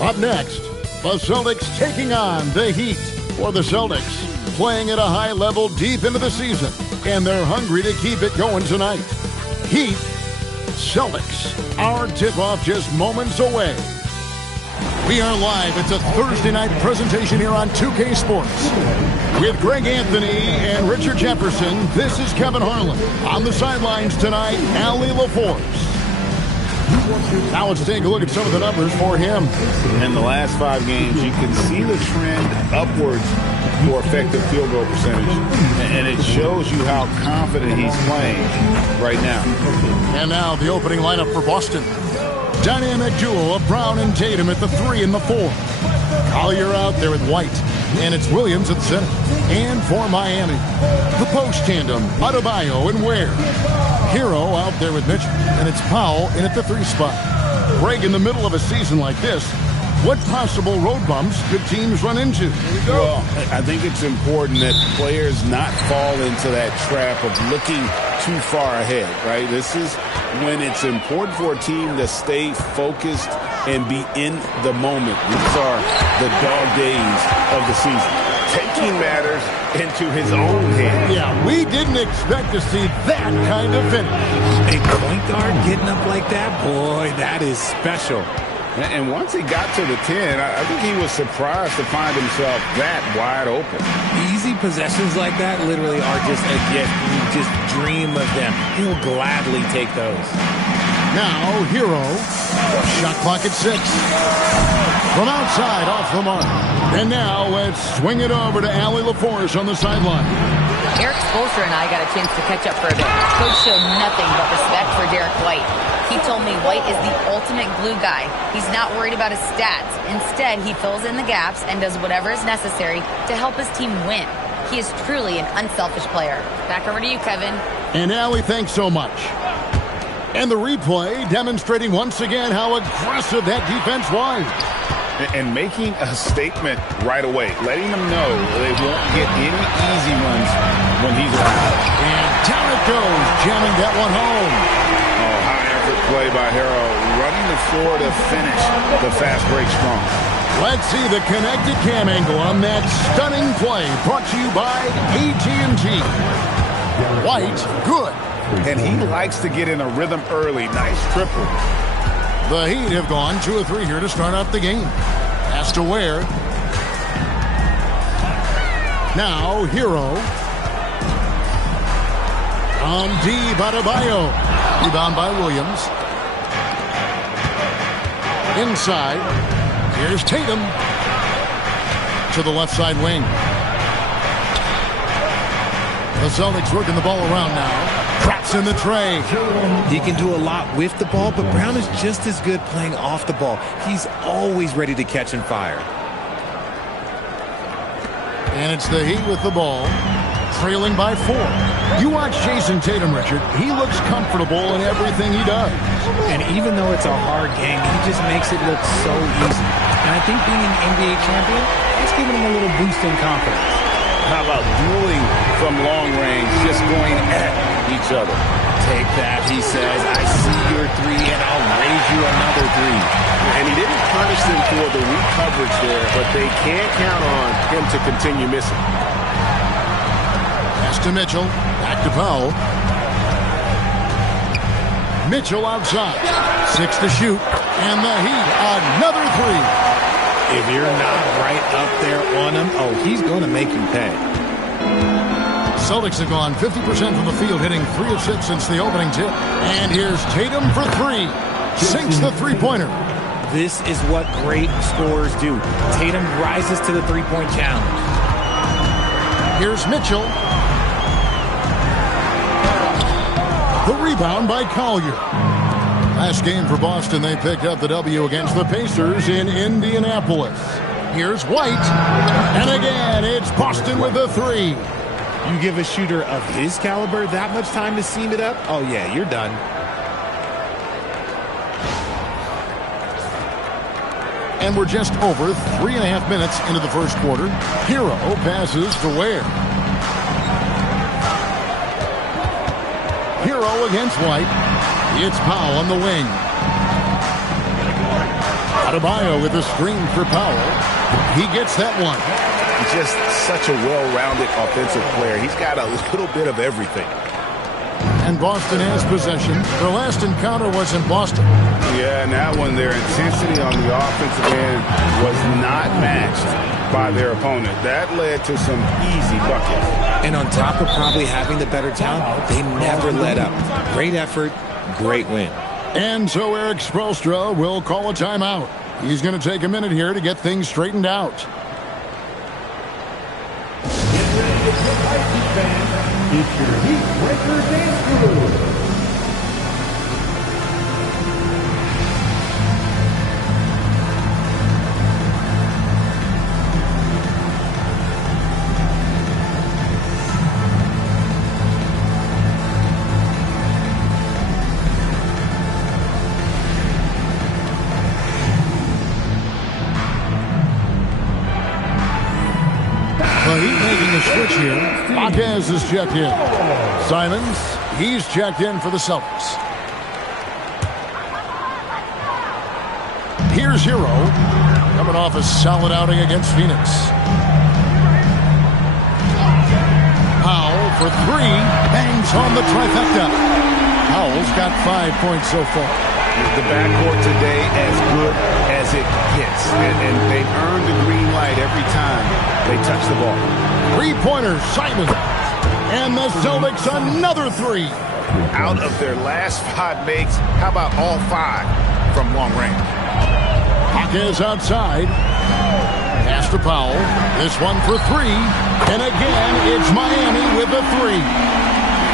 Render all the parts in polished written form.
Up next, the Celtics taking on the Heat. For the Celtics, playing at a high level deep into the season, and they're hungry to keep it going tonight. Heat, Celtics. Our tip-off just moments away. We are live. It's a Thursday night presentation here on 2K Sports. With Greg Anthony and Richard Jefferson, this is Kevin Harlan. On the sidelines tonight, Allie LaForce. Now let's take a look at some of the numbers for him. In the last 5 games, you can see the trend upwards for effective field goal percentage. And it shows you how confident he's playing right now. And now the opening lineup for Boston. Dynamic duo of Brown and Tatum at the 3 and the 4. Collier out there with White. And it's Williams at center. And for Miami, the post tandem, Adebayo and Ware. Hero out there with Mitchell. And it's Powell in at the 3 spot. Greg, in the middle of a season like this, what possible road bumps could teams run into? Well, I think it's important that players not fall into that trap of looking too far ahead, right? This is when it's important for a team to stay focused and be in the moment. These are the dog days of the season. Taking matters into his own hands. Yeah, we didn't expect to see that kind of finish. A point guard getting up like that, boy, that is special. And once he got to the 10, I think he was surprised to find himself that wide open. Easy possessions like that literally are just a gift. You just dream of them. He'll gladly take those. Now, Hero. Shot clock at 6. From outside, off the mark. And now, let's swing it over to Allie LaForce on the sideline. Eric Spoelstra and I got a chance to catch up for a bit. Coach showed nothing but respect for Derek White. He told me White is the ultimate glue guy. He's not worried about his stats. Instead, he fills in the gaps and does whatever is necessary to help his team win. He is truly an unselfish player. Back over to you, Kevin. And Allie, thanks so much. And the replay demonstrating once again how aggressive that defense was. And making a statement right away, letting them know they won't get any easy ones when he's around. And down it goes, jamming that one home. Oh, high effort play by Harrow, running the floor to finish the fast break strong. Let's see the connected cam angle on that stunning play, brought to you by AT&T. White, good. And he likes to get in a rhythm early. Nice triple. The Heat have gone 2 of 3 here to start out the game. Pass to Ware. Now, Hero. On deep, Adebayo. Rebound by Williams. Inside. Here's Tatum. To the left side wing. The Celtics working the ball around now. Traps in the tray. He can do a lot with the ball, but Brown is just as good playing off the ball. He's always ready to catch and fire. And it's the Heat with the ball, trailing by 4. You watch Jason Tatum, Richard. He looks comfortable in everything he does. And even though it's a hard game, he just makes it look so easy. And I think being an NBA champion, that's giving him a little boost in confidence. How about dueling from long range, just going at each other? Take that, he says. I see your 3, and I'll raise you another 3. And he didn't punish them for the weak coverage there, but they can't count on him to continue missing. Pass to Mitchell. Back to Powell. Mitchell outside. 6 to shoot. And the Heat, another 3. If you're not right up there on him, oh, he's going to make you pay. Celtics have gone 50% from the field, hitting 3 of 6 since the opening tip. And here's Tatum for 3. Sinks the three-pointer. This is what great scorers do. Tatum rises to the three-point challenge. Here's Mitchell. The rebound by Collier. Last game for Boston, they picked up the W against the Pacers in Indianapolis. Here's White. And again, it's Boston with the 3. You give a shooter of his caliber that much time to seam it up? Oh, yeah, you're done. And we're just over 3.5 minutes into the first quarter. Hero passes to Ware. Hero against White. It's Powell on the wing. Adebayo with a screen for Powell. He gets that one. He's just such a well-rounded offensive player. He's got a little bit of everything. And Boston has possession. Their last encounter was in Boston. Yeah, and that one, their intensity on the offensive end was not matched by their opponent. That led to some easy buckets. And on top of probably having the better talent, they never let up. Great effort, great win. And so Eric Spoelstra will call a timeout. He's going to take a minute here to get things straightened out. It's your Heat Breaker Dance Crew. The Heat making a switch here. Marquez is checked in. Simons, he's checked in for the Celtics. Here's Hero, coming off a solid outing against Phoenix. Powell for three, bangs on the trifecta. Powell's got 5 points so far. The backcourt today as good as it gets. And they've earned the green light every time they touch the ball. Three-pointer, Simon. And the Celtics another three. Out of their last 5 makes, how about all 5 from long range? Marquez outside. Pass to Powell. This one for three. And again, it's Miami with a three.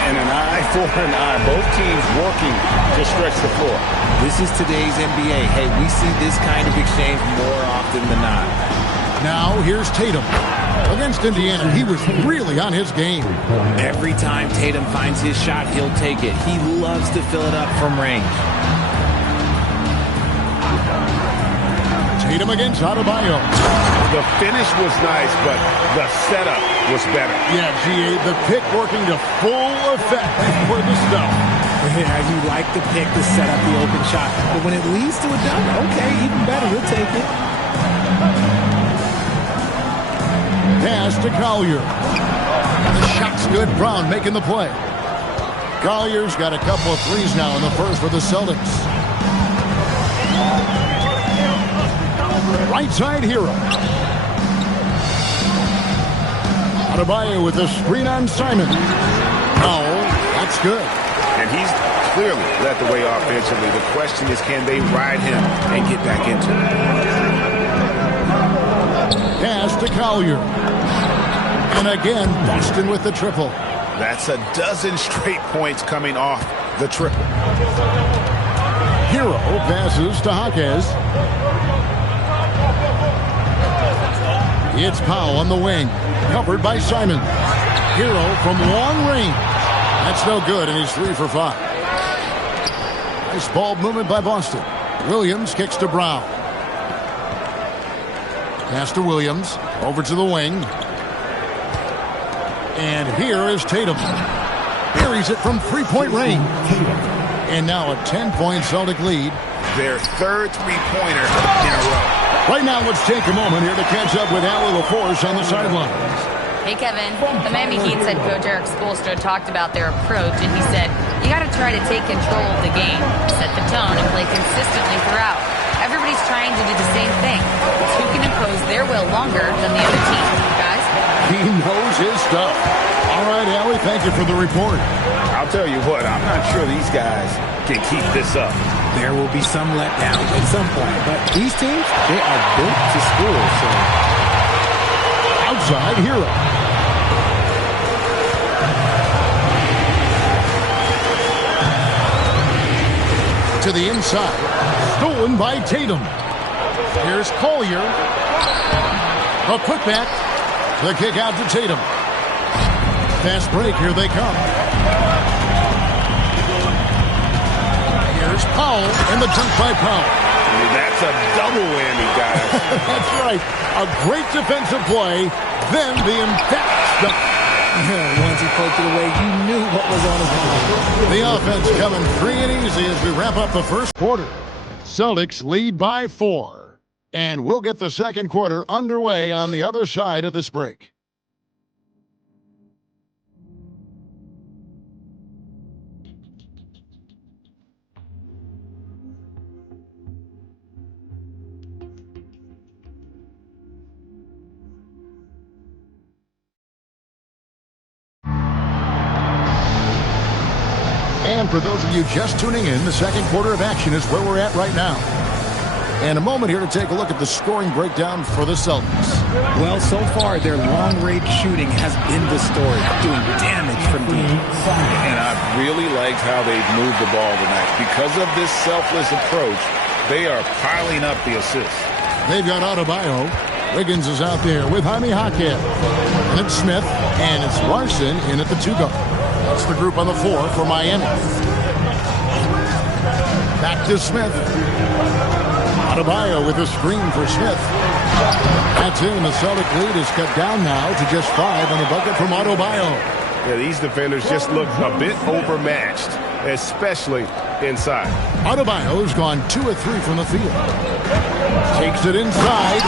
And an eye for an eye. Both teams working to stretch the floor. This is today's NBA. Hey, we see this kind of exchange more often than not. Now, here's Tatum. Against Indiana, he was really on his game. Every time Tatum finds his shot, he'll take it. He loves to fill it up from range. Tatum against Adebayo. The finish was nice, but the setup was better. Yeah, GA, the pick working to full effect for the stuff. Yeah, you like the pick to set up the open shot. But when it leads to a dunk, okay, even better, we'll take it. Pass to Collier. The shot's good. Brown making the play. Collier's got a couple of threes now in the first for the Celtics. Right side Hero. Adebayo with a screen on Simon. Powell, that's good. And he's clearly led the way offensively. The question is, can they ride him and get back into it? Pass to Collier. And again, Boston with the triple. That's a dozen straight points coming off the triple. Hero passes to Jaquez. It's Powell on the wing. Covered by Simon. Hero from long range. That's no good, and he's 3 for 5. Nice ball movement by Boston. Williams kicks to Brown. Pass to Williams. Over to the wing. And here is Tatum. Buries it from three-point range. And now a 10-point Celtic lead. Their third three-pointer in a row. Right now, let's take a moment here to catch up with Allie LaForce on the sidelines. Hey, Kevin. The Miami Heat head coach Eric Spoelstra talked about their approach, and he said, you got to try to take control of the game, set the tone, and play consistently throughout. Everybody's trying to do the same thing. It's who can impose their will longer than the other team. Guys? He knows his stuff. All right, Allie, thank you for the report. I'll tell you what, I'm not sure these guys can keep this up. There will be some letdowns at some point, but these teams, they are built to score. So outside Hero. To the inside. Stolen by Tatum. Here's Collier. A putback. The kick out to Tatum. Fast break. Here they come. Here's Powell, and the dunk by Powell. That's a double whammy, guys. That's right. A great defensive play, then the emphatic dunk. once he poked it away, you knew what was on his mind. The offense coming free and easy as we wrap up the first quarter. Celtics lead by 4. And we'll get the second quarter underway on the other side of this break. And for those of you just tuning in, the second quarter of action is where we're at right now. And a moment here to take a look at the scoring breakdown for the Celtics. Well, so far, their long-range shooting has been the story, doing damage from deep. And I really liked how they've moved the ball tonight. Because of this selfless approach, they are piling up the assists. They've got Adebayo. Wiggins is out there with Jaime Jaquez. And it's Smith, and it's Larson in at the 2-guard. That's the group on the floor for Miami. Back to Smith. Adebayo with a screen for Smith. That's in. The Celtic lead is cut down now to just 5 on the bucket from Adebayo. Yeah, these defenders just look a bit overmatched, especially inside. Adebayo's gone 2 of 3 from the field. Takes it inside,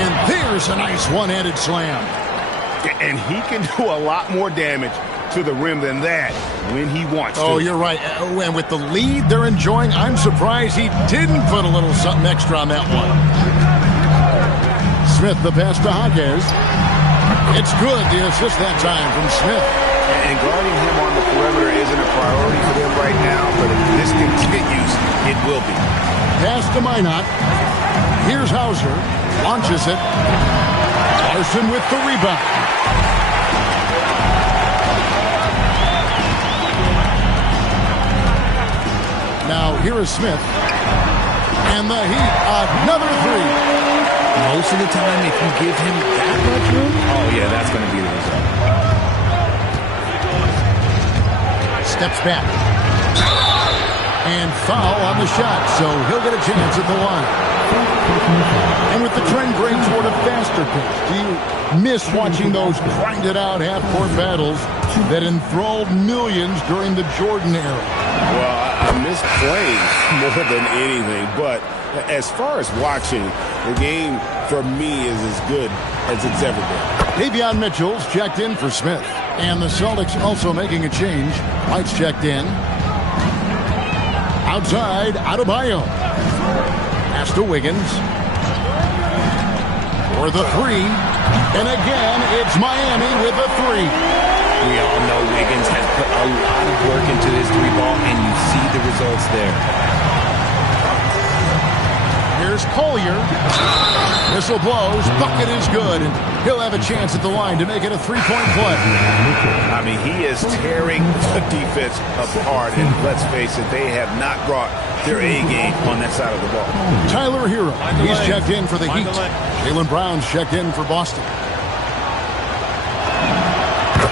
and there's a nice one-handed slam. And he can do a lot more damage to the rim than that when he wants to. Oh, you're right. And with the lead they're enjoying, I'm surprised he didn't put a little something extra on that one. Smith, the pass to Jaquez. It's good, the assist that time from Smith. And guarding him on the perimeter isn't a priority for them right now, but if this continues, it will be. Pass to Minot. Here's Hauser. Launches it. Larson with the rebound. Now, here is Smith. And the Heat, another 3. Most of the time, if you give him that much room, oh, yeah, that's going to be the result. Steps back. And foul on the shot, so he'll get a chance at the line. And with the trend going toward a faster pace, do you miss watching those grinded-out half-court battles that enthralled millions during the Jordan era? Well, I miss playing more than anything, but as far as watching, the game for me is as good as it's ever been. Davion Mitchell's checked in for Smith. And the Celtics also making a change. White's checked in. Outside, Adebayo. Pass to Wiggins. For the 3. And again, it's Miami with the 3. We all know Wiggins has put a lot of work into his 3-ball, and you see the results there. Here's Collier. Whistle blows. Bucket is good. And he'll have a chance at the line to make it a 3-point play. I mean, he is tearing the defense apart, and let's face it, they have not brought their A game on that side of the ball. Tyler Hero. He's checked in for the Heat. Jaylen Brown's checked in for Boston.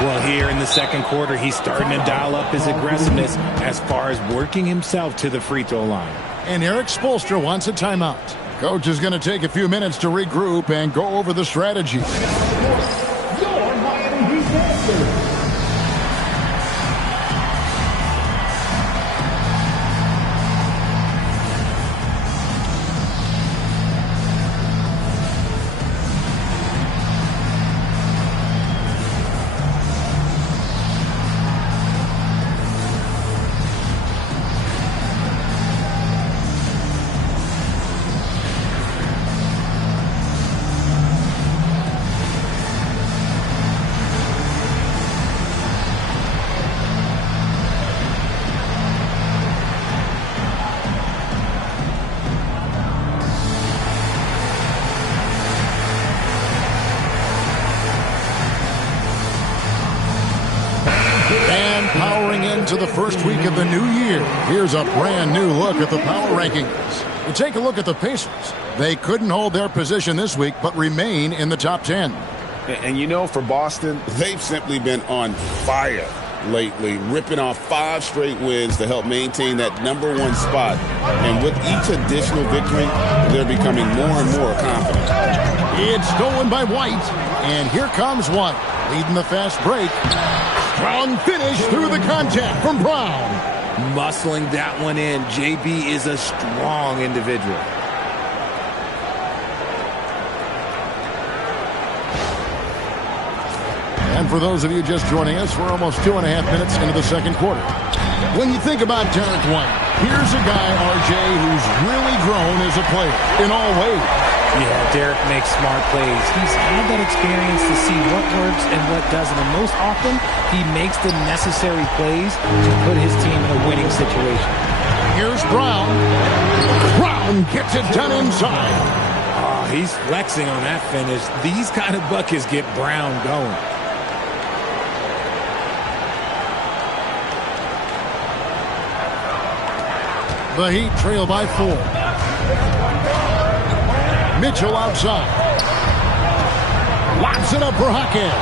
Well, here in the second quarter, he's starting to dial up his aggressiveness as far as working himself to the free throw line. And Eric Spoelstra wants a timeout. Coach is going to take a few minutes to regroup and go over the strategy. Your Miami Heat Masters. To the first week of the new year. Here's a brand new look at the power rankings. We take a look at the Pacers. They couldn't hold their position this week, but remain in the top 10. And you know, for Boston, they've simply been on fire lately, ripping off 5 straight wins to help maintain that #1 spot. And with each additional victory, they're becoming more and more confident. It's stolen by White, and here comes White, leading the fast break. Strong finish through the contact from Brown. Muscling that one in. JB is a strong individual. And for those of you just joining us, we're almost 2.5 minutes into the second quarter. When you think about Derek White, here's a guy, RJ, who's really grown as a player in all ways. Yeah, Derek makes smart plays. He's had that experience to see what works and what doesn't. And most often, he makes the necessary plays to put his team in a winning situation. Here's Brown. Brown gets it done inside. Oh, he's flexing on that finish. These kind of buckets get Brown going. The Heat trail by 4. Mitchell outside. Lobs it up for Hawkins.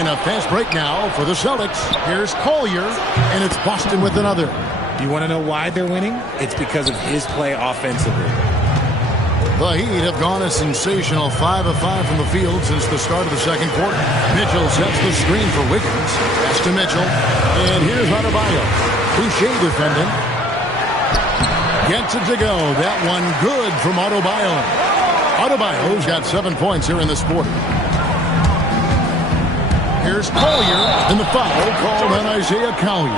And a fast break now for the Celtics. Here's Collier, and it's Boston with another. You want to know why they're winning? It's because of his play offensively. The Heat have gone a sensational 5 of 5 from the field since the start of the second quarter. Mitchell sets the screen for Wiggins. Pass to Mitchell. And here's Adebayo. Boucher defending. Gets it to go. That one good from Adebayo. Adebayo's got 7 points here in this quarter. Here's Collier, and the foul called on Isaiah Collier.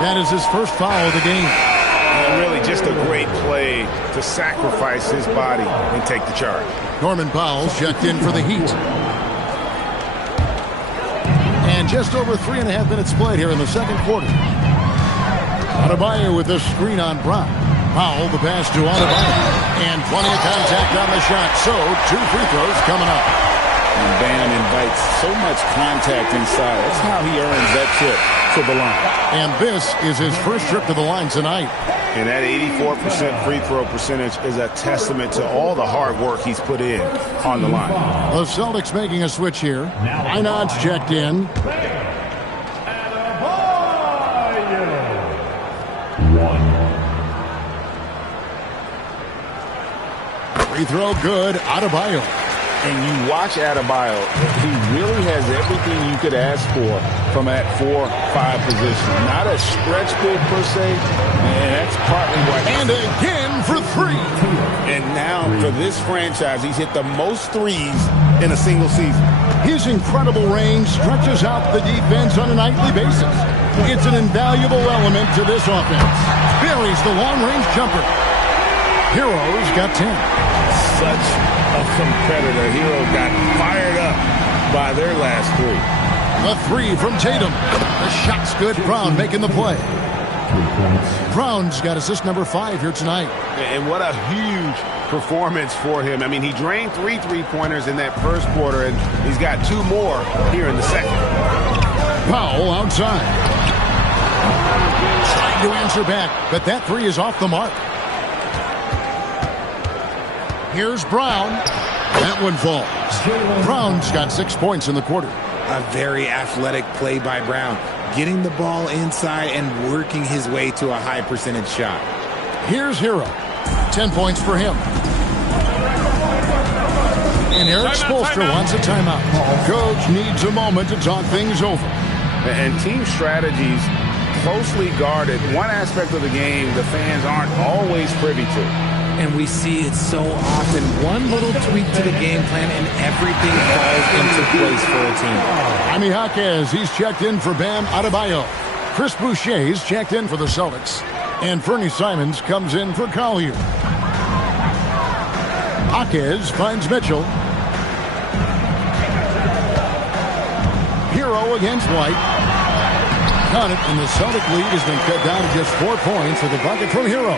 That is his first foul of the game. And really just a great play to sacrifice his body and take the charge. Norman Powell's checked in for the Heat. And just over 3.5 minutes played here in the second quarter. Adebayo with the screen on Brown. Powell, the pass to Adebayo. And plenty of contact on the shot. So, 2 free throws coming up. And Bam invites so much contact inside. That's how he earns that trip to the line. And this is his first trip to the line tonight. And that 84% free throw percentage is a testament to all the hard work he's put in on the line. The Celtics making a switch here. Einard's checked in. Free throw good. Adebayo. And you watch Adebayo, he really has everything you could ask for from that 4-5 position. Not a stretch big per se, and that's partly why. And again for 3. And now for this franchise, he's hit the most threes in a single season. His incredible range stretches out the defense on a nightly basis. It's an invaluable element to this offense. Buries the long-range jumper. Hero's got 10. Such a competitor. Hero got fired up by their last 3. The 3 from Tatum. The shot's good. Brown making the play. 3 points. Brown's got assist number 5 here tonight. And what a huge performance for him. I mean, he drained 3 3-pointers in that first quarter, and he's got 2 more here in the second. Powell outside. Trying to answer back, but that 3 is off the mark. Here's Brown. That one falls. Brown's got 6 points in the quarter. A very athletic play by Brown, getting the ball inside and working his way to a high percentage shot. Here's Hero. 10 points for him. And Eric Spoelstra wants a timeout. Coach needs a moment to talk things over. And team strategies closely guarded. One aspect of the game the fans aren't always privy to. And we see it so often. One little tweak to the game plan and everything falls into place for a team. Jaime Jaquez, he's checked in for Bam Adebayo. Chris Boucher's checked in for the Celtics. And Fernie Simons comes in for Collier. Jaquez finds Mitchell. Hero against White. Got it, and the Celtic lead has been cut down to just 4 points with a bucket from Hero.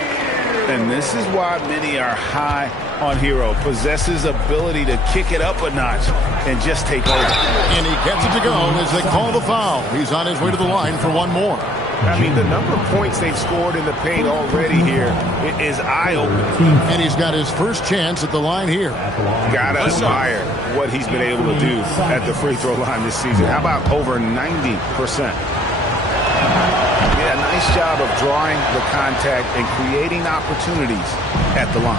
And this is why many are high on Hero. Possesses ability to kick it up a notch and just take over. And he gets it to go as they call the foul. He's on his way to the line for 1 more. I mean, the number of points they've scored in the paint already here is eye-opening. And he's got his first chance at the line here. Gotta admire what he's been able to do at the free throw line this season. How about over 90%? Yeah, nice job of drawing the contact and creating opportunities at the line.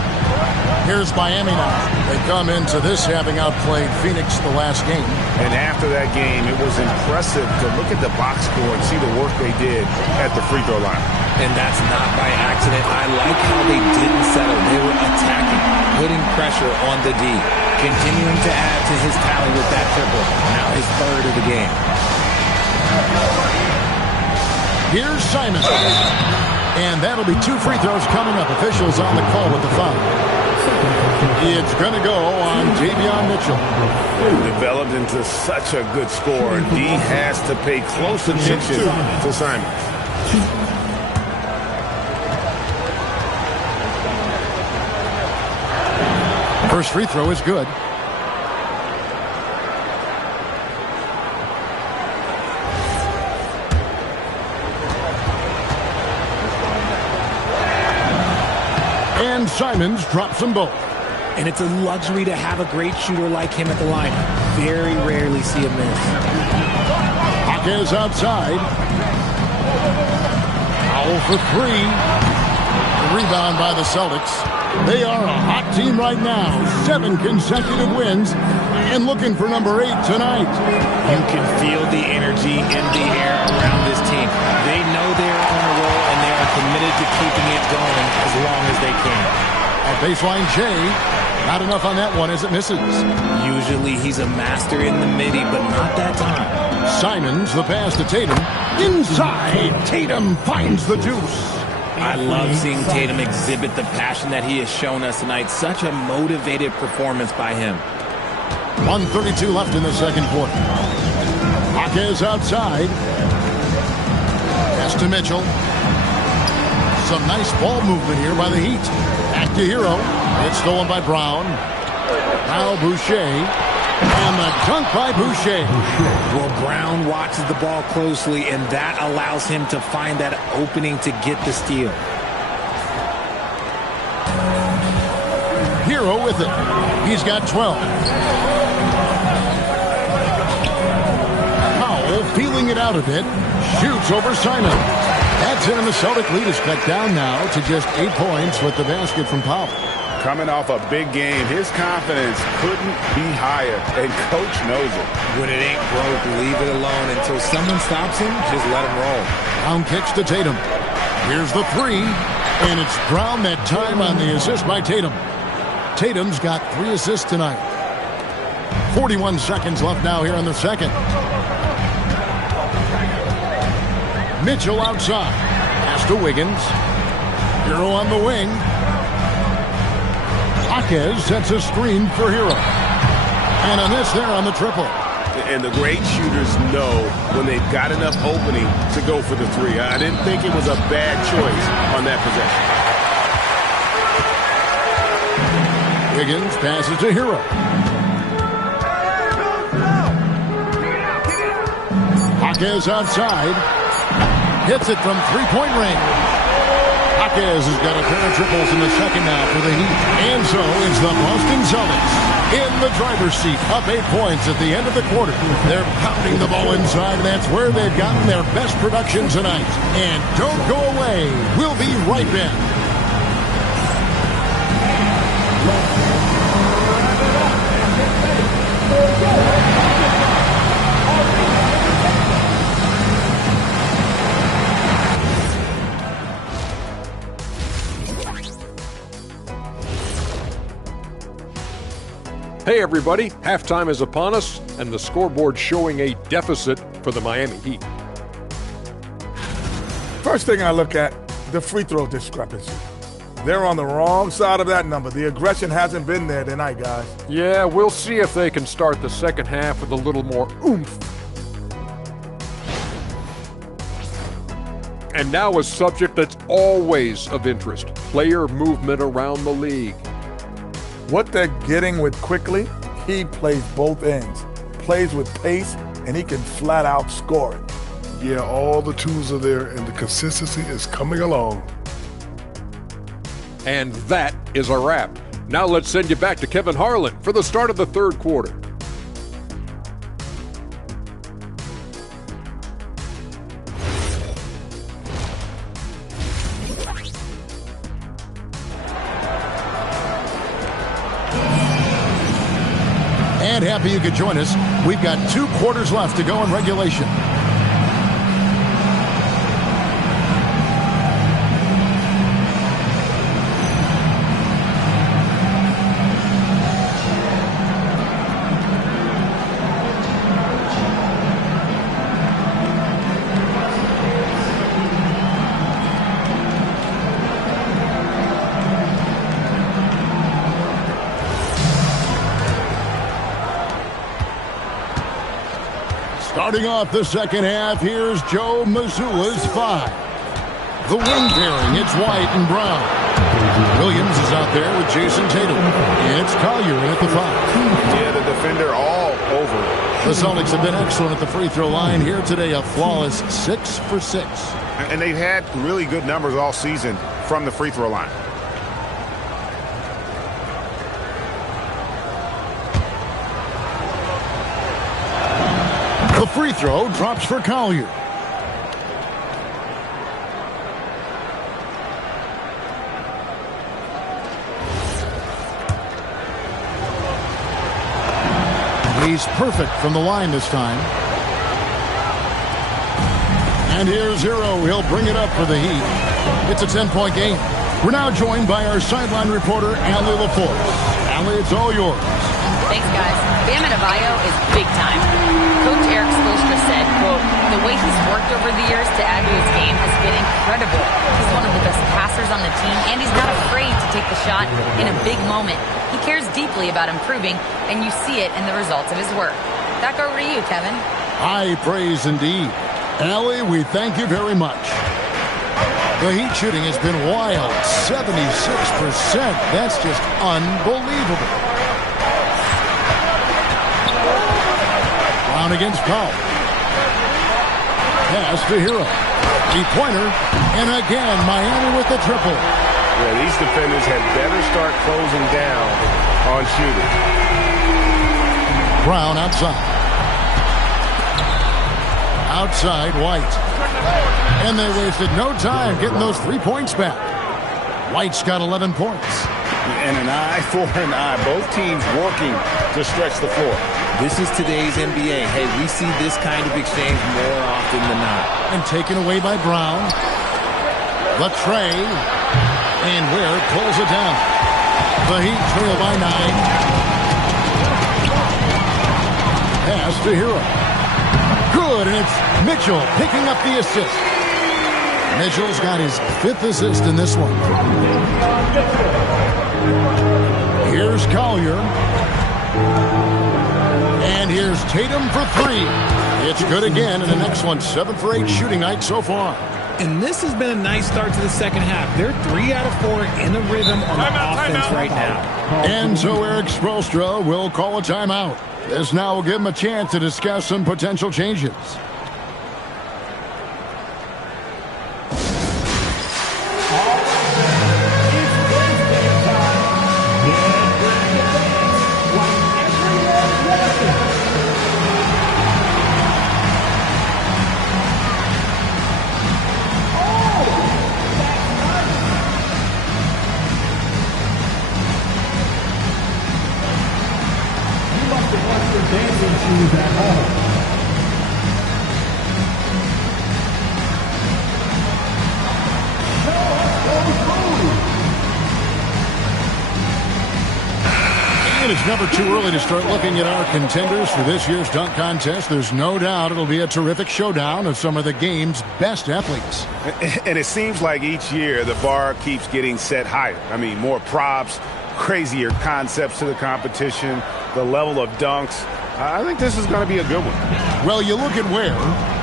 Here's Miami now. They come into this having outplayed Phoenix the last game. And after that game, it was impressive to look at the box score and see the work they did at the free throw line. And that's not by accident. I like how they didn't settle. They were attacking, putting pressure on the D. Continuing to add to his tally with that triple. Now his third of the game. Here's Simon. And that'll be 2 free throws coming up. Officials on the call with the foul. It's going to go on Davion Mitchell. Developed into such a good scorer. D has to pay close attention to Simon. First free throw is good. And Simons drops them both. And it's a luxury to have a great shooter like him at the line. Very rarely see him miss. Hawkins outside. Foul for 3. Rebound by the Celtics. They are a hot team right now. 7 consecutive wins. And looking for number 8 tonight. You can feel the energy in the air around this team. They know they're on a roll, and they are committed to keeping it going as long as they can. A baseline J. Not enough on that one as it misses. Usually he's a master in the midi, but not that time. Simons, the pass to Tatum. Inside, Tatum finds the juice. I love seeing Tatum exhibit the passion that he has shown us tonight. Such a motivated performance by him. 1:32 left in the second quarter. Hawkins outside. Pass to Mitchell. Some nice ball movement here by the Heat. Back to Hero. It's stolen by Brown. Now Boucher. And the dunk by Boucher. Well, Brown watches the ball closely, and that allows him to find that opening to get the steal. Hero with it. He's got 12. Powell feeling it out a bit. Shoots over Simon. That's it, and the Celtic lead is cut down now to just 8 points with the basket from Powell. Coming off a big game, his confidence couldn't be higher, and Coach knows it. When it ain't broke, leave it alone until someone stops him. Just let him roll. Brown kicks to Tatum. Here's the 3, and it's Brown that time on the assist by Tatum. Tatum's got 3 assists tonight. 41 seconds left now here in the second. Mitchell outside. Pass to Wiggins. Hero on the wing. Hawkins sets a screen for Hero. And a miss there on the triple. And the great shooters know when they've got enough opening to go for the 3. I didn't think it was a bad choice on that possession. Wiggins passes to Hero. Hawkins outside. Hits it from 3-point range. Hawkins has got a pair of triples in the second now for the Heat. And so is the Boston Celtics in the driver's seat, up 8 points at the end of the quarter. They're pounding the ball inside, and that's where they've gotten their best production tonight. And don't go away. We'll be right back. Hey everybody, halftime is upon us, and the scoreboard showing a deficit for the Miami Heat. First thing I look at, the free throw discrepancy. They're on the wrong side of that number. The aggression hasn't been there tonight, guys. Yeah, we'll see if they can start the second half with a little more oomph. And now a subject that's always of interest, player movement around the league. What they're getting with Quickly, he plays both ends. Plays with pace, and he can flat out score it. Yeah, all the tools are there, and the consistency is coming along. And that is a wrap. Now let's send you back to Kevin Harlan for the start of the third quarter. And happy you could join us. We've got 2 quarters left to go in regulation. Starting off the second half, here's Joe Mazzulla's 5. The wing pairing, it's White and Brown. Williams is out there with Jason Tatum. And it's Collier in at the 5. Yeah, the defender all over. The Celtics have been excellent at the free throw line here today. A flawless 6 for 6. And they've had really good numbers all season from the free throw line. The free throw drops for Collier. He's perfect from the line this time. And here's Hero. He'll bring it up for the Heat. It's a 10-point game. We're now joined by our sideline reporter, Allie LaForce. Allie, it's all yours. Thanks, guys. Bam Adebayo is big time. Coach Eric Spoelstra said, quote, the way he's worked over the years to add to his game has been incredible. He's one of the best passers on the team, and he's not afraid to take the shot in a big moment. He cares deeply about improving, and you see it in the results of his work. Back over to you, Kevin. High praise indeed. Allie, we thank you very much. The Heat shooting has been wild. 76%. That's just unbelievable. Brown against Powell. Pass to Hero. Three-pointer. And again, Miami with the triple. Yeah, these defenders had better start closing down on shooting. Brown outside. Outside, White. And they wasted no time getting those 3 points back. White's got 11 points. And an eye for an eye. Both teams working to stretch the floor. This is today's NBA. Hey, we see this kind of exchange more often than not. And taken away by Brown. Latrey. And Ware pulls it down. The Heat trail by 9. Pass to Hero. Good, and it's Mitchell picking up the assist. Mitchell's got his 5th assist in this one. Here's Collier. And here's Tatum for 3. It's good again, and an excellent 7 for 8 shooting night so far. And this has been a nice start to the second half. They're 3 out of 4 in the rhythm on offense right now. And so Eric Spoelstra will call a timeout. This now will give him a chance to discuss some potential changes. It's never too early to start looking at our contenders for this year's dunk contest. There's no doubt it'll be a terrific showdown of some of the game's best athletes. And it seems like each year the bar keeps getting set higher. I mean, more props, crazier concepts to the competition, the level of dunks. I think this is going to be a good one. Well, you look at Ware,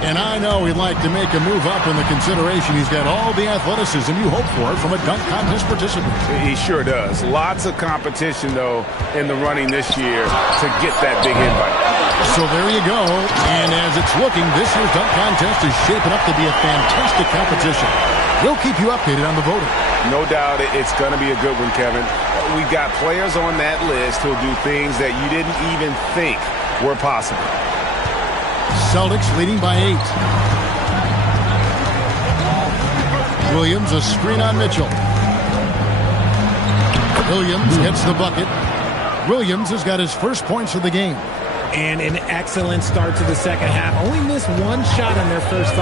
and I know he'd like to make a move up in the consideration. He's got all the athleticism you hope for from a dunk contest participant. He sure does. Lots of competition, though, in the running this year to get that big invite. So there you go. And as it's looking, this year's dunk contest is shaping up to be a fantastic competition. We'll keep you updated on the voting. No doubt it's going to be a good one, Kevin. We've got players on that list who'll do things that you didn't even think were possible. Celtics leading by 8. Williams, a screen on Mitchell. Williams gets the bucket. Williams has got his first points of the game. And an excellent start to the second half. Only missed 1 shot on their first 5.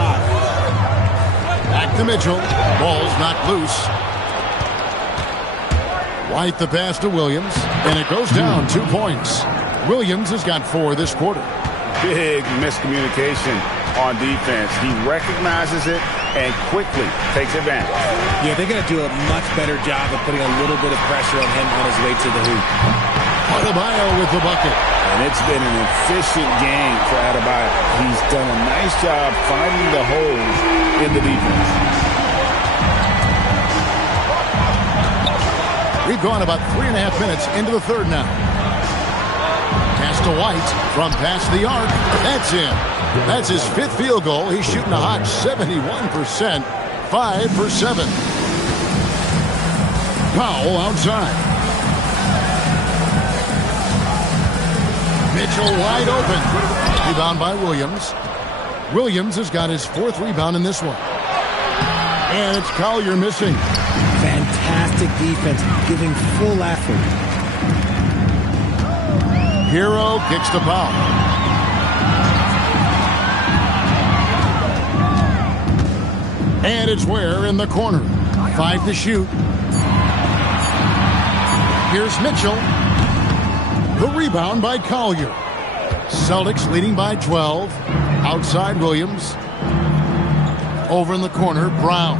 Back to Mitchell. Ball's knocked loose. White the pass to Williams. And it goes down 2 points. Williams has got 4 this quarter. Big miscommunication on defense. He recognizes it and quickly takes advantage. Yeah, they're going to do a much better job of putting a little bit of pressure on him on his way to the hoop. Adebayo with the bucket. And it's been an efficient game for Adebayo. He's done a nice job finding the holes in the defense. We've gone about 3.5 minutes into the third now. Pass to White from past the arc. That's in. That's his 5th field goal. He's shooting a hot 71%. 5 for 7. Powell outside. Mitchell wide open. Rebound by Williams. Williams has got his 4th rebound in this one. And it's Collier missing. Fantastic defense, giving full effort. Hero kicks to Powell. And it's Ware in the corner. 5 to shoot. Here's Mitchell. The rebound by Collier. Celtics leading by 12. Outside Williams. Over in the corner, Brown.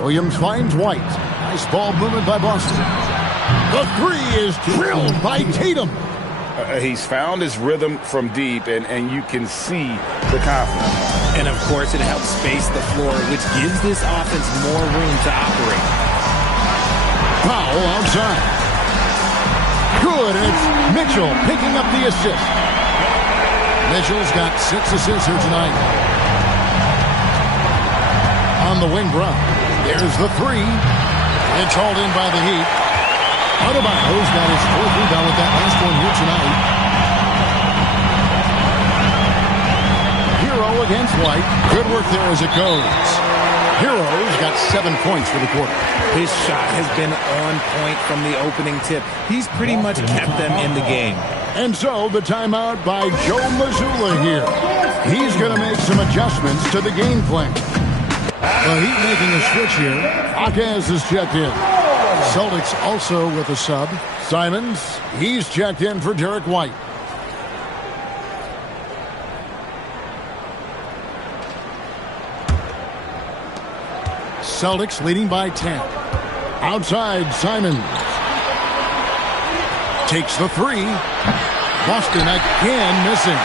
Williams finds White. Nice ball movement by Boston. The 3 is drilled by Tatum. He's found his rhythm from deep, and you can see the confidence. And, of course, it helps space the floor, which gives this offense more room to operate. Powell outside. Good, and it's Mitchell picking up the assist. Mitchell's got 6 assists here tonight. On the wing, Brown. There's the 3. It's hauled in by the Heat. Adebayo's got his 4th rebound with that last one here tonight. Hero against White. Good work there as it goes. Hero's got 7 points for the quarter. His shot has been on point from the opening tip. He's pretty much kept them in the game. And so the timeout by Joe Mazzulla here. He's going to make some adjustments to the game plan. The Heat making a switch here. Akaz is checked in. Celtics also with a sub. Simons, he's checked in for Derek White. Celtics leading by 10. Outside, Simons. Takes the 3. Boston again missing.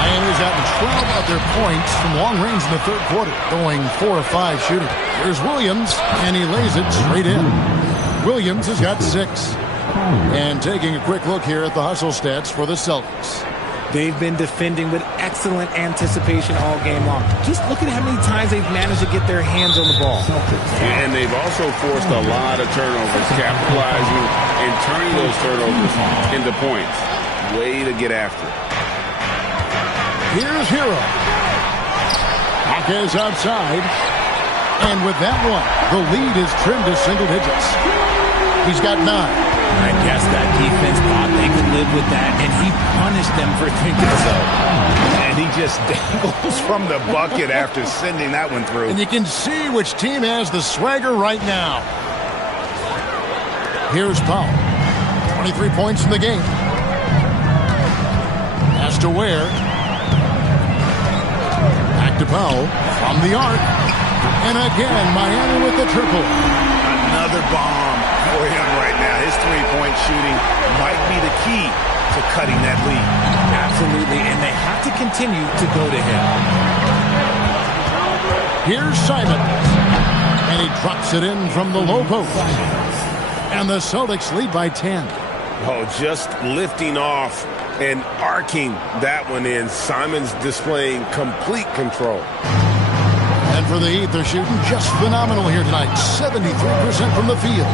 Miami's gotten 12 of their points from long range in the third quarter, going 4 of 5 shooting. Here's Williams, and he lays it straight in. Williams has got 6. And taking a quick look here at the hustle stats for the Celtics. They've been defending with excellent anticipation all game long. Just look at how many times they've managed to get their hands on the ball. And they've also forced a lot of turnovers, capitalizing and turning those turnovers into points. Way to get after it. Here's Hero. Akaz outside. And with that one, the lead is trimmed to single digits. He's got 9. I guess that defense thought they could live with that, and he punished them for thinking so. And he just dangles from the bucket after sending that one through. And you can see which team has the swagger right now. Here's Powell. 23 points in the game. Pass to Ware. Back to Powell from the arc. And again, Miami with the triple. Another bomb for him right now. His three-point shooting might be the key to cutting that lead. Absolutely, and they have to continue to go to him. Here's Simon. And he drops it in from the low post. And the Celtics lead by 10. Oh, just lifting off and arcing that one in. Simon's displaying complete control. And for the Heat, they're shooting just phenomenal here tonight. 73% from the field.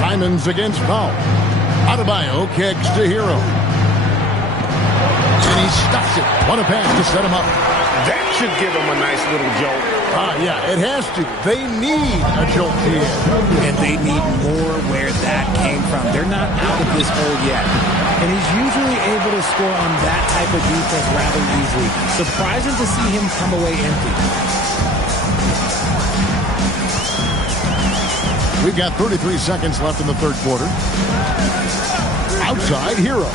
Simons against Powell. Adebayo kicks to Hero. And he stuffs it. What a pass to set him up. That should give him a nice little jolt. Yeah, it has to. They need a jolt here. And they need more where that came from. They're not out of this hole yet. And he's usually able to score on that type of defense rather easily. Surprising to see him come away empty. We've got 33 seconds left in the third quarter. Outside, Hero.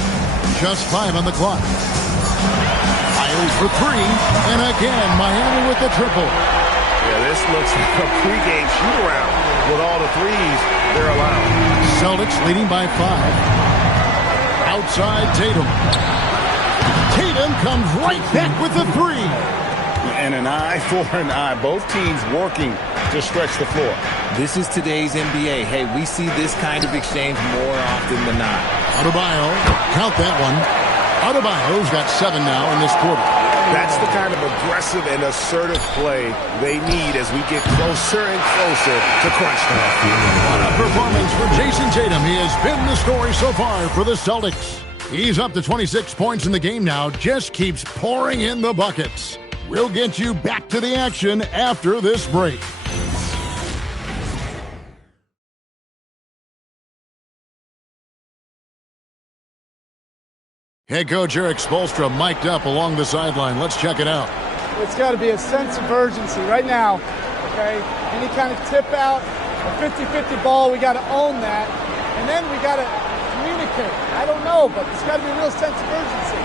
Just 5 on the clock. Fires for 3. And again, Miami with the triple. Yeah, this looks like a pregame shoot-around with all the threes they're allowing. Celtics leading by 5. Outside Tatum. Tatum comes right back with the 3. And an eye for an eye. Both teams working to stretch the floor. This is today's NBA. Hey, we see this kind of exchange more often than not. Adebayo, count that one. Adebayo's got 7 now in this quarter. That's the kind of aggressive and assertive play they need as we get closer and closer to crunch time. What a performance for Jason Tatum. He has been the story so far for the Celtics. He's up to 26 points in the game now, just keeps pouring in the buckets. We'll get you back to the action after this break. Head coach Eric Spoelstra mic'd up along the sideline. Let's check it out. It's got to be a sense of urgency right now, okay? Any kind of tip out, a 50-50 ball, we got to own that. And then we got to communicate. I don't know, but there's got to be a real sense of urgency.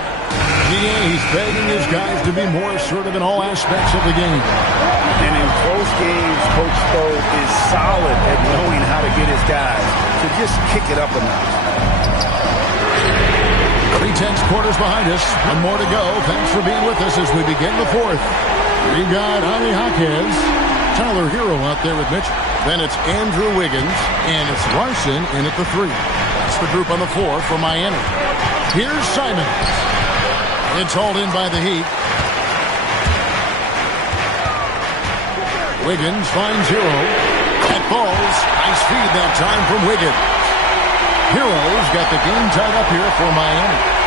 Yeah, he's begging his guys to be more assertive in all aspects of the game. And in close games, Coach Spo is solid at knowing how to get his guys to just kick it up a notch. 3 tenths quarters behind us. One more to go. Thanks for being with us as we begin the 4th. We've got Jaime Jaquez, Tyler Hero out there with Mitchell. Then it's Andrew Wiggins, and it's Larson in at the 3. That's the group on the floor for Miami. Here's Simons. It's hauled in by the Heat. Wiggins finds Hero. That falls. Nice feed that time from Wiggins. Hero's got the game tied up here for Miami.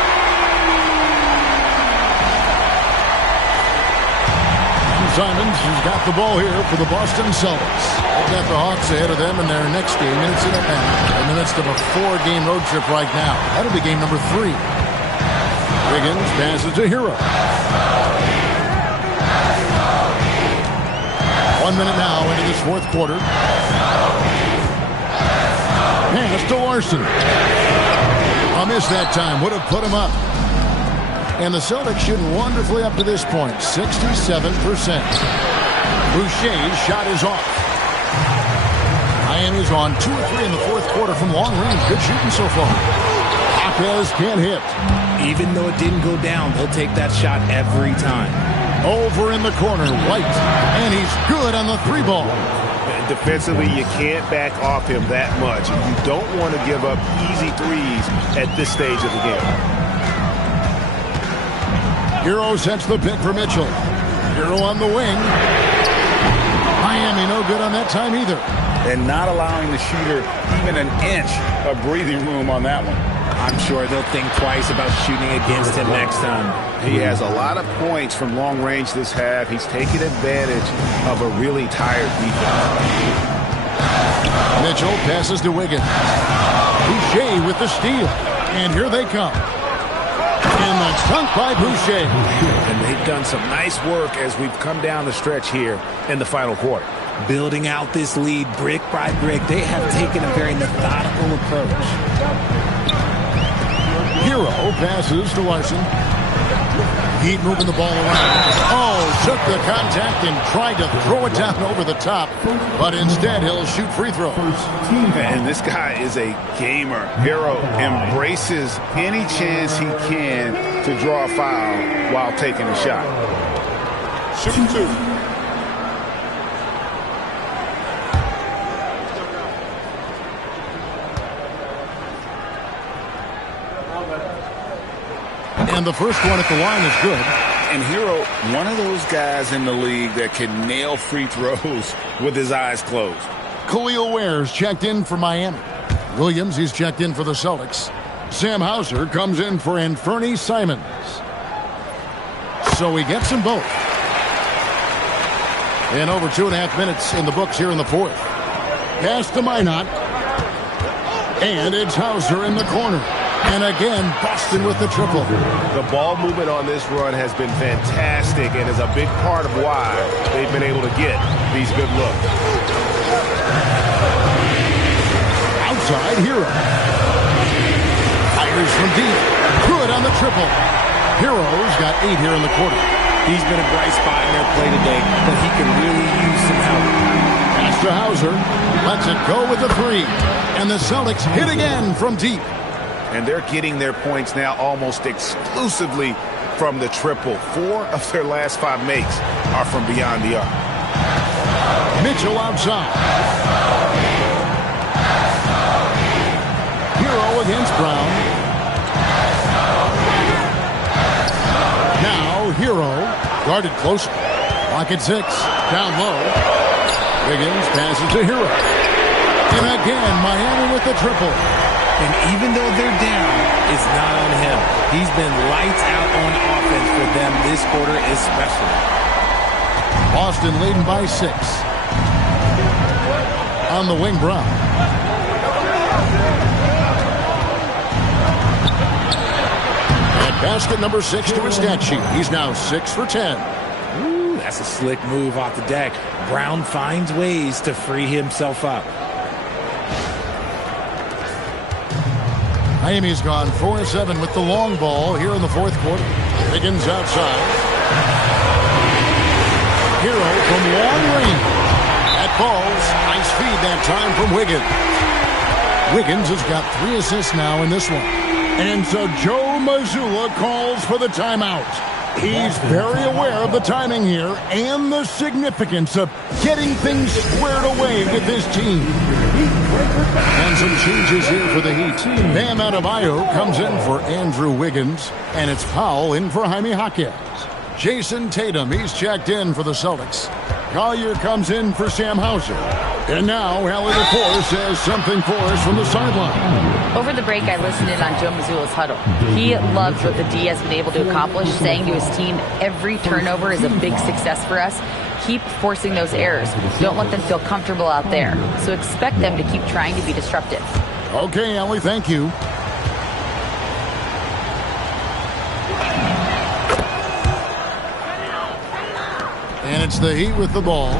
Simons has got the ball here for the Boston Celtics. They've got the Hawks ahead of them in their next game. It's in Atlanta in the midst of a 4-game road trip right now. That'll be game number 3. Wiggins passes to Hero. 1 minute now into this 4th quarter. Pass to Larson. A miss that time. Would have put him up. And the Celtics shooting wonderfully up to this point. 67%. Boucher's shot is off. Miami's on 2 or 3 in the 4th quarter from long range. Good shooting so far. Jaquez can't hit. Even though it didn't go down, they'll take that shot every time. Over in the corner, White. And he's good on the 3 ball. Defensively, you can't back off him that much. You don't want to give up easy threes at this stage of the game. Hero sets the pick for Mitchell. Hero on the wing. Miami no good on that time either. And not allowing the shooter even an inch of breathing room on that one. I'm sure they'll think twice about shooting against him next time. He has a lot of points from long range this half. He's taking advantage of a really tired defense. Mitchell passes to Wiggins. Boucher with the steal. And here they come. And that's dunked by Boucher. And they've done some nice work as we've come down the stretch here in the final quarter. Building out this lead brick by brick. They have taken a very methodical approach. Hero passes to Larson. Heat moving the ball around. Oh, took the contact and tried to throw it down over the top. But instead, he'll shoot free throws. And this guy is a gamer. Hero embraces any chance he can to draw a foul while taking a shot. Shoot 2. And the first one at the line is good. And Hero, one of those guys in the league that can nail free throws with his eyes closed. Khalil Ware's checked in for Miami. Williams, he's checked in for the Celtics. Sam Hauser comes in for Anfernee Simons. So he gets them both. And over 2.5 minutes in the books here in the 4th. Pass to Minot. And it's Hauser in the corner. And again, Boston with the triple. The ball movement on this run has been fantastic and is a big part of why they've been able to get these good looks. Outside, Hero. Fires from deep. Good on the triple. Hero's got 8 here in the quarter. He's been a bright spot in their play today, but he can really use some help. to Hauser. Lets it go with the three. And the Celtics hit again from deep. And they're getting their points now almost exclusively from the triple. 4 of their last 5 makes are from beyond the arc. Mitchell outside. Hero against Brown. Now Hero guarded close. Pocket 6. Down low. Wiggins passes to Hero. And again, Miami with the triple. And even though they're down, it's not on him. He's been lights out on offense for them this quarter especially. Boston leading by 6. On the wing, Brown. And basket number 6 to his stat sheet. He's now 6 for 10. Ooh, that's a slick move off the deck. Brown finds ways to free himself up. Miami's gone 4-7 with the long ball here in the fourth quarter. Wiggins outside. Hero from long range. That falls. Nice feed that time from Wiggins. Wiggins has got 3 assists now in this one. And so Joe Mazzulla calls for the timeout. He's very aware of the timing here and the significance of getting things squared away with his team. And some changes here for the Heat. Bam Adebayo comes in for Andrew Wiggins, and it's Powell in for Jaime Jaquez. Jason Tatum, he's checked in for the Celtics. Collier comes in for Sam Hauser. And now Allie LaForce says something for us from the sideline. Over the break, I listened in on Joe Mazzulla's huddle. He loves what the D has been able to accomplish, saying to his team, every turnover is a big success for us. Keep forcing those errors. Don't let them feel comfortable out there. So expect them to keep trying to be disruptive. Okay, Allie, thank you. And it's the Heat with the ball,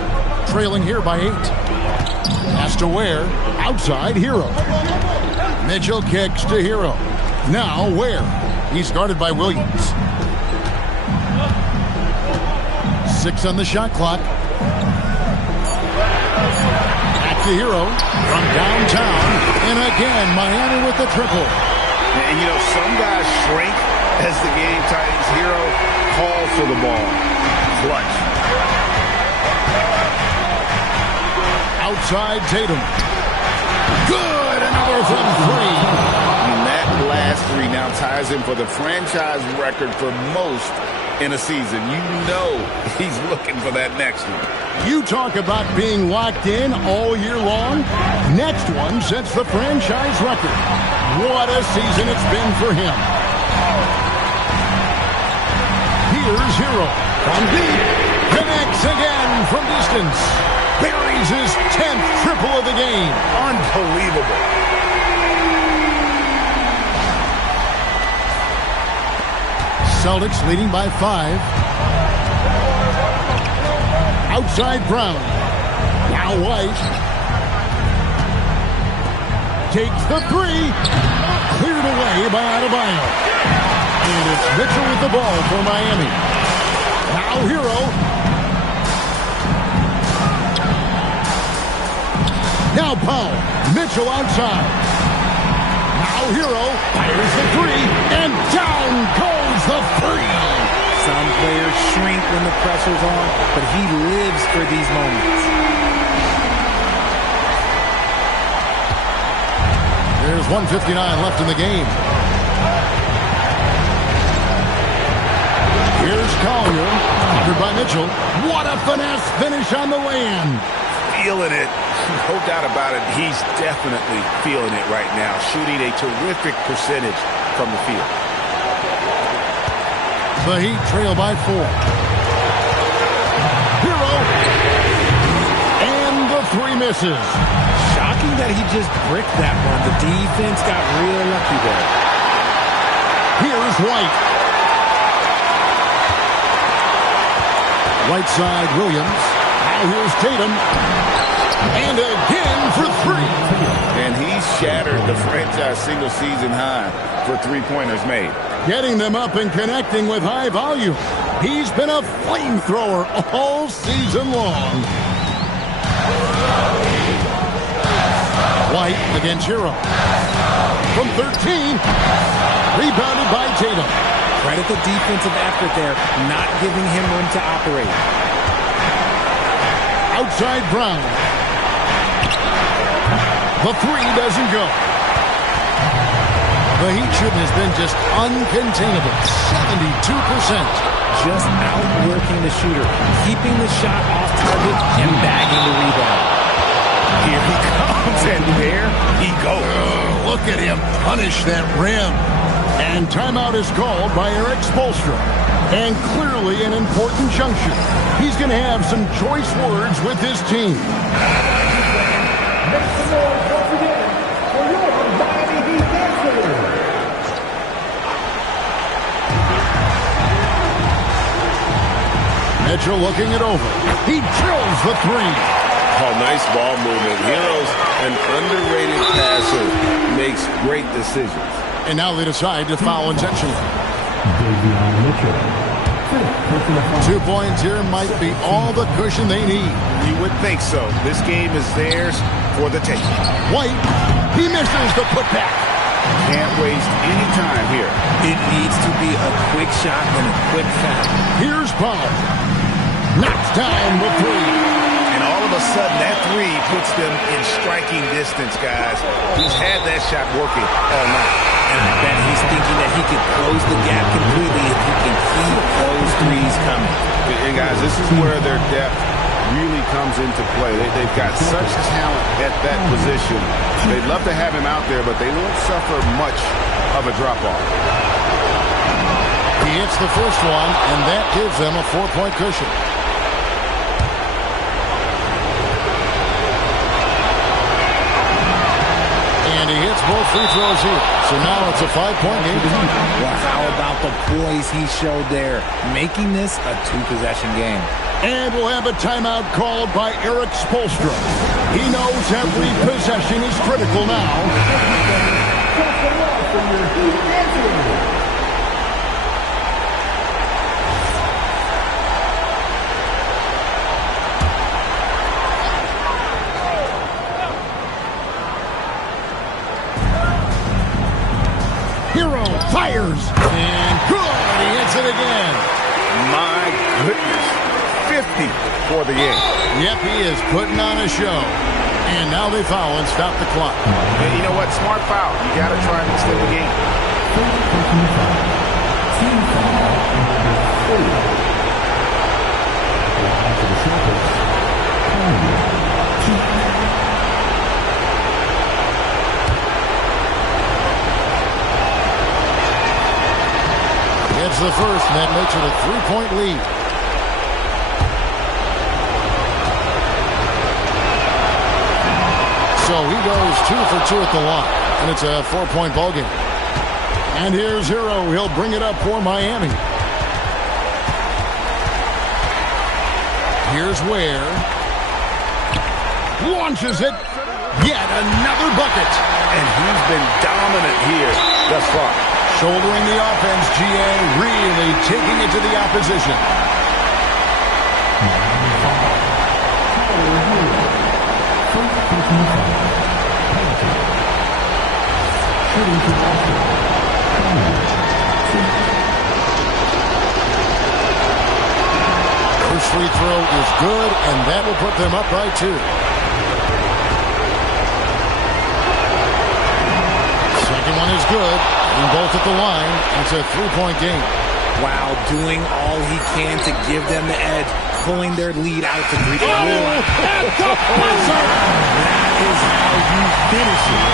trailing here by 8. Pass to Ware, outside Hero. Mitchell kicks to Hero. Now Ware. He's guarded by Williams. 6 on the shot clock. Back to Hero from downtown. And again, Miami with the triple. And you know, some guys shrink as the game tightens. Hero calls for the ball. Clutch. Outside Tatum. Good! Another from 3. And that last 3 now ties him for the franchise record for most in a season. You know he's looking for that next one. You talk about being locked in all year long. Next one sets the franchise record. What a season it's been for him. Here's Hero. From deep. Connects again from distance. Buries his 10th triple of the game. Unbelievable. Celtics leading by 5. Outside Brown. Now White. Takes the 3. Cleared away by Adebayo. And it's Mitchell with the ball for Miami. Now Hero. Now Powell. Mitchell outside. Now Hero fires the 3. And down goes the 3. Some players shrink when the pressure's on, but he lives for these moments. There's 1:59 left in the game. Here's Collier, covered by Mitchell. What a finesse finish on the lay-in. Feeling it. No doubt about it. He's definitely feeling it right now. Shooting a terrific percentage from the field. The Heat trail by 4. Hero. And the 3 misses. Shocking that he just bricked that one. The defense got real lucky there. Here's White. Right side Williams. Now here's Tatum. And again for 3. And he's shattered the franchise single season high for 3-pointers made. Getting them up and connecting with high volume. He's been a flamethrower all season long. White against Hero. From 13. Rebounded by Tatum. Credit the defensive effort there, not giving him room to operate. Outside Brown. The three doesn't go. The Heat shooting has been just uncontainable. 72%. Just outworking the shooter, keeping the shot off target and bagging the rebound. Here he comes, and there he goes. Oh, look at him punish that rim. And timeout is called by Eric Spoelstra. And clearly an important juncture. He's going to have some choice words with his team. Make some noise once again for your Miami Heat dancers. Mitchell looking it over. He drills the three. Oh, nice ball movement. Hero's an underrated passer. Makes great decisions. And now they decide to foul intentionally. 2 points here might be all the cushion they need. You would think so. This game is theirs for the taking. White, he misses the putback. Can't waste any time here. It needs to be a quick shot and a quick foul. Here's Powell. Knocks down the three. And all of a sudden, that three puts them in striking distance, guys. He's had that shot working all night. And I bet he's thinking that he could close the gap completely if he can keep those threes coming. And guys, this is where their depth really comes into play. They've got such talent at that position. They'd love to have him out there, but they won't suffer much of a drop-off. He hits the first one, and that gives them a 4-point cushion. And he hits both free throws here. So now it's a 5-point game. Well, how about the poise he showed there, making this a 2-possession game? And we'll have a timeout called by Eric Spoelstra. He knows every possession is critical now. Hero fires. And good. He hits it again. My goodness. 50 for the game. Yep, he is putting on a show. And now they foul and stop the clock. And you know what? Smart foul. You got to try and extend the game. Team foul number 4. For the Celtics, It's the first, and that makes it a 3-point lead. So he goes 2 for 2 at the line, and it's a 4-point ball game. And here's Hero. He'll bring it up for Miami. Here's Ware. Launches it. Yet another bucket. And he's been dominant here thus far. Shouldering the offense, GA, really taking it to the opposition. First free throw is good, and that will put them up by 2. Second one is good. And both at the line. It's a 3-point game. Wow, doing all he can to give them the edge, pulling their lead out to 3. That is how you finish it.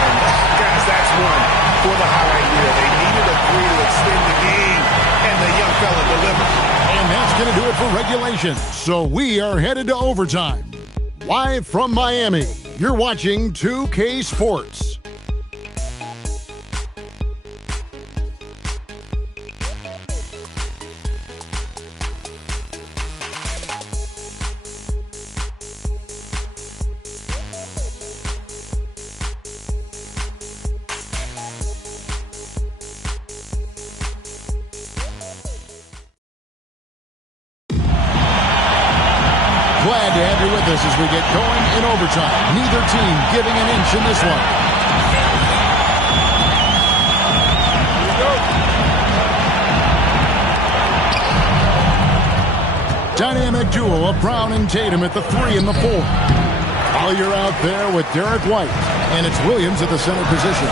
And guys, that's one for the highlight reel. They needed a 3 to extend the game, and the young fella delivered. And that's going to do it for regulation. So we are headed to overtime. Live from Miami, you're watching 2K Sports. glad to have you with us as we get going in overtime. Neither team giving an inch in this one. Dynamic duo of Brown and Tatum at the 3 and the 4. Collier out there with Derek White. And it's Williams at the center position.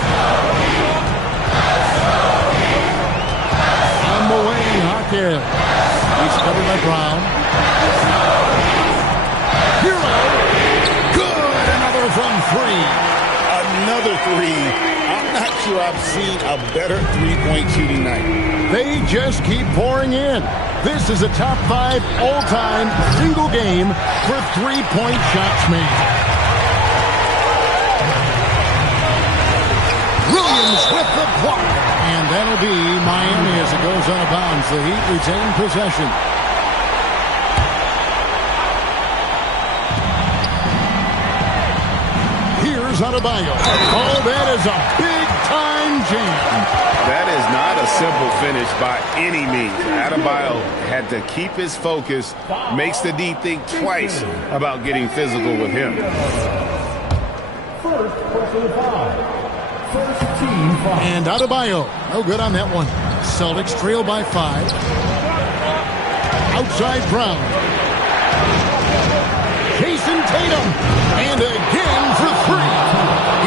On the wing, Hawkins. He's covered by Brown. Hero. Good. Another from 3. Another 3. I'm not sure I've seen a better three-point shooting night. They just keep pouring in. This is a top 5 all-time single game for three-point shots made. Williams with the block. And that'll be Miami as it goes out of bounds. The Heat retain possession. Here's Adebayo. Oh, that is a big-time jam. That is not a simple finish by any means. Adebayo had to keep his focus, makes the D think twice about getting physical with him. First personal foul. First team foul. And Adebayo, no good on that one. Celtics trail by 5. Outside Brown. Jason Tatum. And again for 3.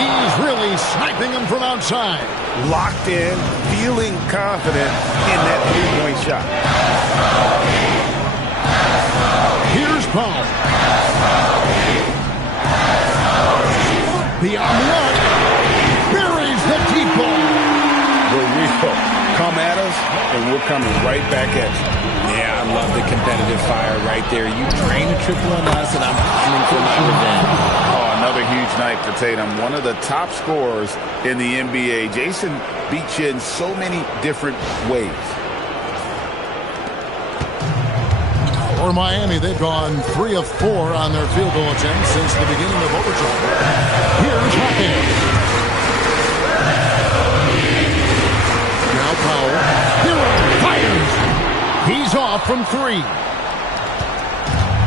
He's really sniping them from outside. Locked in, feeling confident in that three-point shot. Here's Paul. Beyond the arc. Buries the deep ball. The real come at us, and we're coming right back at you. Yeah, I love the competitive fire right there. You drain a triple on us, and I'm coming for my revenge. Oh, another huge night for Tatum. One of the top scorers in the NBA. Jason beats you in so many different ways. For Miami, they've gone 3 of 4 on their field goal attempts since the beginning of overtime. Here's Hawkins. Now Powell. Hero fires. He's off from 3.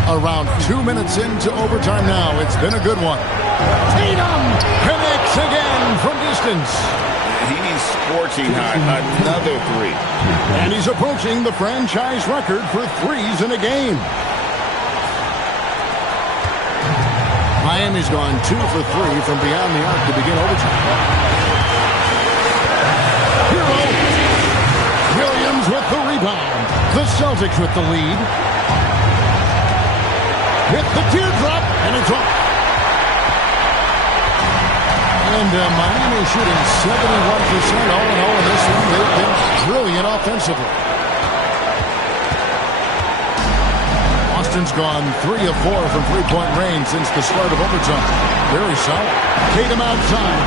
Around 2 minutes into overtime now. It's been a good one. Tatum connects again from distance. He's scorching hot. Another 3. And he's approaching the franchise record for threes in a game. Miami's gone 2 for 3 from beyond the arc to begin overtime. Hero. Williams with the rebound. The Celtics with the lead. Hit the teardrop, and it's off. And Miami shooting 71% all in all in this one. They've been brilliant offensively. Boston's gone 3 of 4 from three-point range since the start of overtime. Very solid. Tatum outside.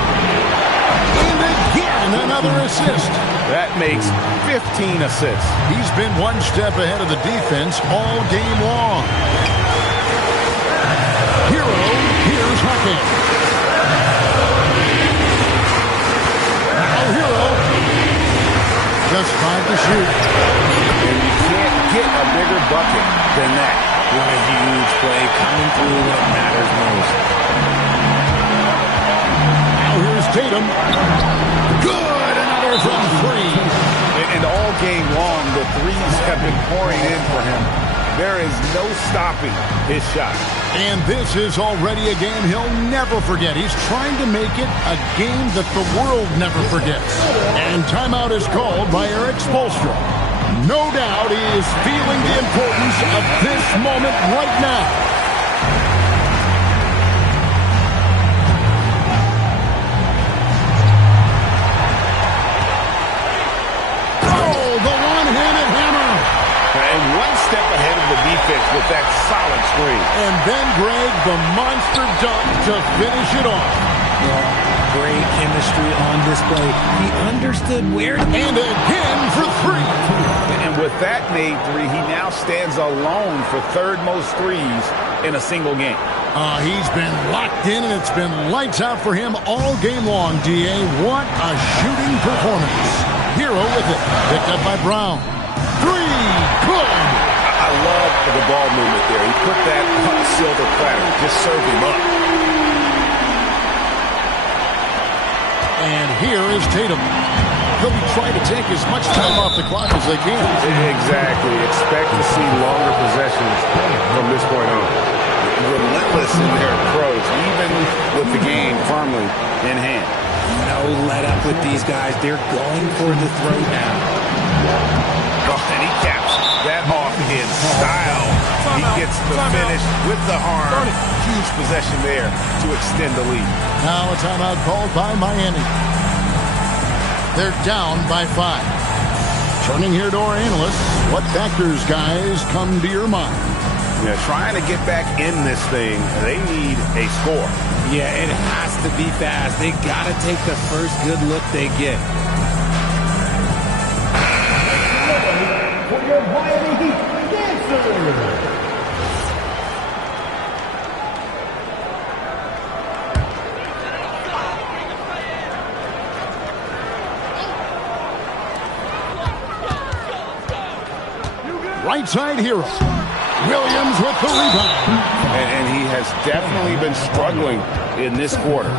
And again, another assist. That makes 15 assists. He's been one step ahead of the defense all game long. Hero, here's Hawkins. Now Hero. Just 5 to shoot. And you can't get a bigger bucket than that. What a huge play coming through when it matters most. Now here's Tatum. Good, another from 3. And all game long, the threes have been pouring in for him. There is no stopping his shot. And this is already a game he'll never forget. He's trying to make it a game that the world never forgets. And timeout is called by Eric Spoelstra. No doubt he is feeling the importance of this moment right now. Oh, the one-handed hammer. And one step ahead of the defense with that solid screen. And then Greg, the monster dunk to finish it off. Great chemistry on display. He understood where. And again for 3. And with that made 3, he now stands alone for third most threes in a single game. He's been locked in, and it's been lights out for him all game long, D.A. What a shooting performance. Hero with it. Picked up by Brown. 3. Good. I love the ball movement there. He put that on a silver platter. Just serve him up. And here is Tatum. They'll be trying to take as much time off the clock as they can. Exactly. Expect to see longer possessions from this point on. Relentless in their approach, even with the game firmly in hand. No let up with these guys. They're going for the throw now. Oh, and he caps that off in style. He gets the finish with the arm. Huge possession there to extend the lead. Now a timeout called by Miami. They're down by 5. Turning here to our analysts, what factors, guys, come to your mind? Yeah, trying to get back in this thing, they need a score. Yeah, it has to be fast. They got to take the first good look they get. For your Miami Heat dancer. Right side hero. Williams with the rebound. And he has definitely been struggling in this quarter.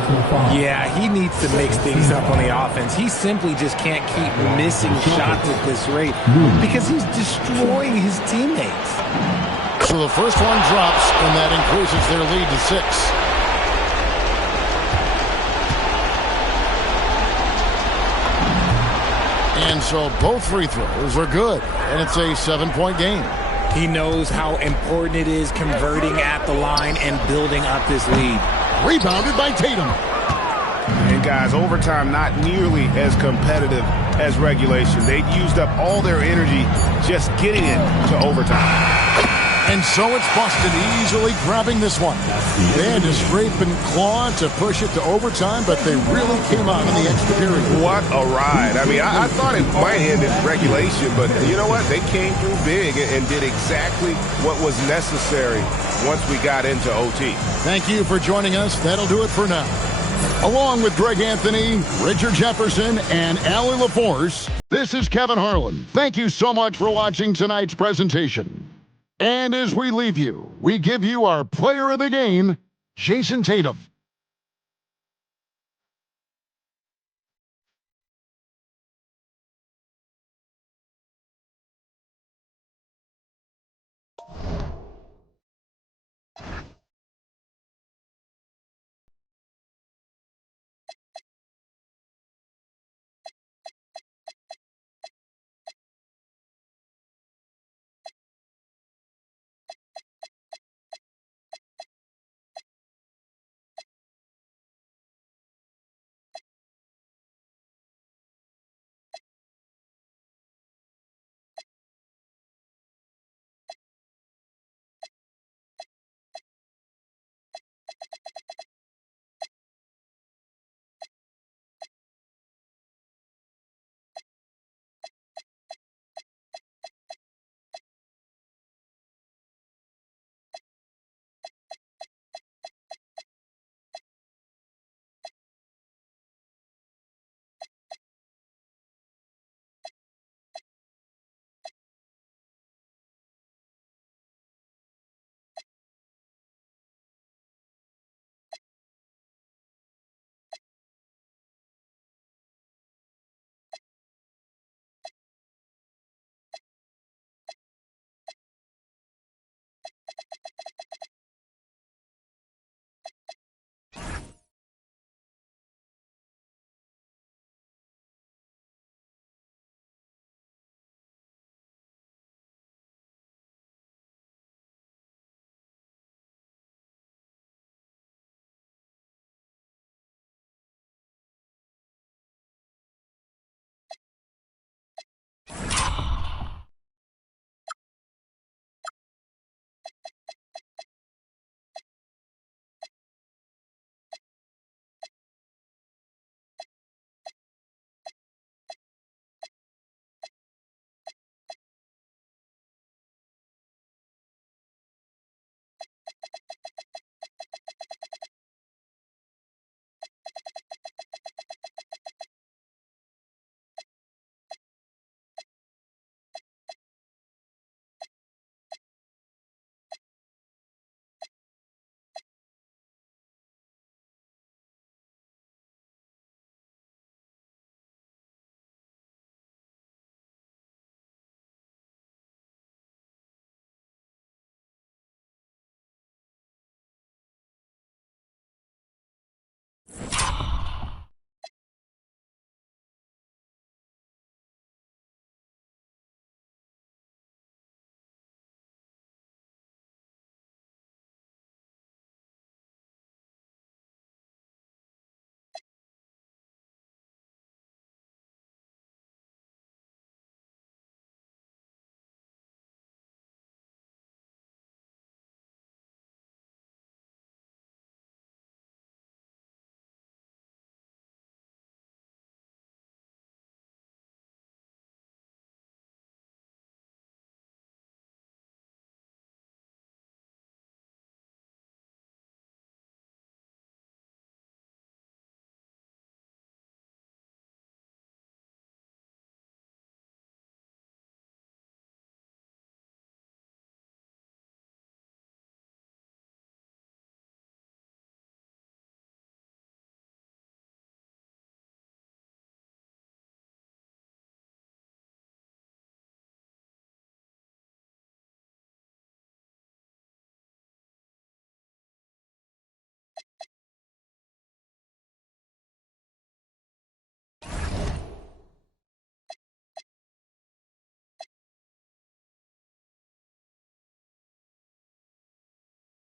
Yeah, he needs to mix things up on the offense. He simply just can't keep missing shots at this rate because he's destroying his teammates. So the first one drops, and that increases their lead to 6. And so both free throws are good, and it's a 7-point game. He knows how important it is converting at the line and building up this lead. Rebounded by Tatum. And guys, overtime not nearly as competitive as regulation. They'd used up all their energy just getting it to overtime. And so it's Boston easily grabbing this one. They had to scrape and claw to push it to overtime, but they really came out in the extra period. What a ride. I mean, I thought it might end in regulation, but you know what? They came through big and did exactly what was necessary once we got into OT. Thank you for joining us. That'll do it for now. Along with Greg Anthony, Richard Jefferson, and Allie LaForce, this is Kevin Harlan. Thank you so much for watching tonight's presentation. And as we leave you, we give you our player of the game, Jason Tatum.